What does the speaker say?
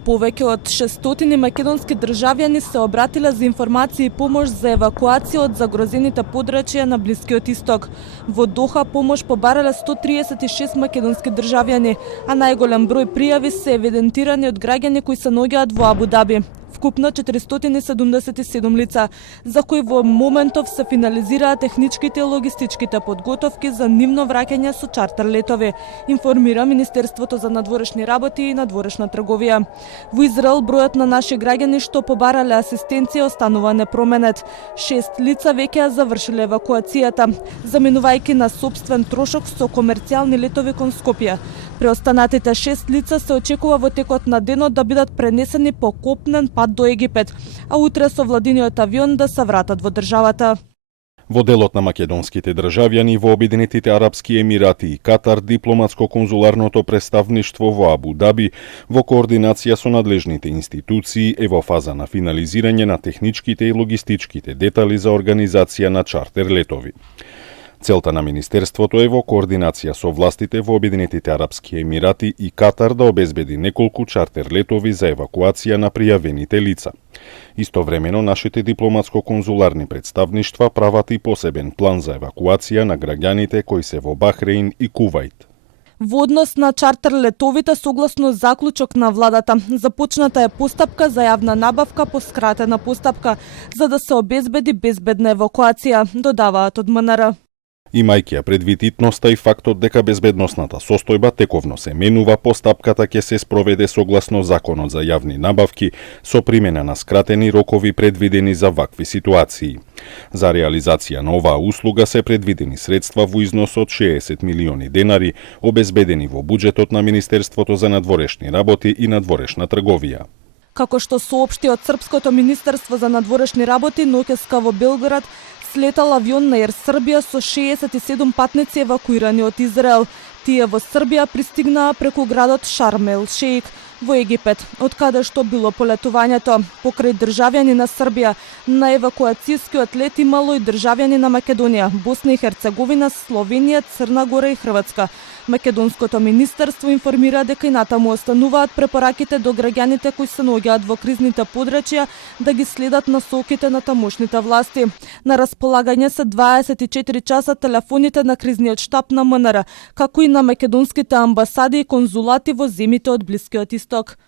Повеќе од 600 македонски државјани се обратиле за информации и помош за евакуација од загрозените подрачја на Блискиот Исток. Во Доха помош побарале 136 македонски државјани, а најголем број пријави се евидентирани од граѓани кои се наоѓаат во Абу Даби. Вкупно 477 лица, за кои во моментов се финализираат техничките и логистичките подготовки за нивно враќање со чартер летови, информира Министерството за надворешни работи и надворешна трговија. Во Израел бројот на наши граѓани што побарале асистенција останува непроменет. 6 лица веќе ја завршиле евакуацијата, заменувајќи на сопствен трошок со комерцијални летови кон Скопје. Преостанатите 6 лица се очекува во текот на денот да бидат пренесени по копнен пат до Египет, а утре со владиниот авион да се вратат во државата. Во делот на македонските државјани во Обединетите Арапски Емирати и Катар, дипломатско-конзуларното представништво во Абу Даби во координација со надлежните институции е во фаза на финализирање на техничките и логистичките детали за организација на чартер летови. Целта на Министерството е во координација со властите во Обединетите Арапски Емирати и Катар да обезбеди неколку чартер летови за евакуација на пријавените лица. Истовремено, нашите дипломатско-конзуларни представништва прават и посебен план за евакуација на граѓаните кои се во Бахреин и Кувајт. Во однос на чартер летовите, согласно заклучок на владата, започната е постапка за јавна набавка по скратена постапка, за да се обезбеди безбедна евакуација, додаваат од МНР. Имајќи ја предвид итноста и фактот дека безбедносната состојба тековно се менува, постапката ќе се спроведе согласно Законот за јавни набавки со примена на скратени рокови предвидени за вакви ситуации. За реализација на оваа услуга се предвидени средства во износ од 60 милиони денари, обезбедени во буџетот на Министерството за надворешни работи и надворешна трговија. Како што соопшти од Српското министерство за надворешни работи, ноќеска во Белград слетал авион на Ер Србија со 67 патници евакуирани од Израел. Тие во Србија пристигнаа преку градот Шарм ел Шејх во Египет, од каде што било полетувањето. Покрај државјани на Србија, на евакуацијскиот лет имало и државјани на Македонија, Босна и Херцеговина, Словенија, Црна Гора и Хрватска. Македонското министерство информира дека и натаму остануваат препораките до граѓаните кои се наоѓаат во кризните подрачја да ги следат насоките на тамошните власти. На располагање се 24 часа телефоните на кризниот штаб на МНР, како и на македонските амбасади и конзулати во земјите од Блискиот Исток.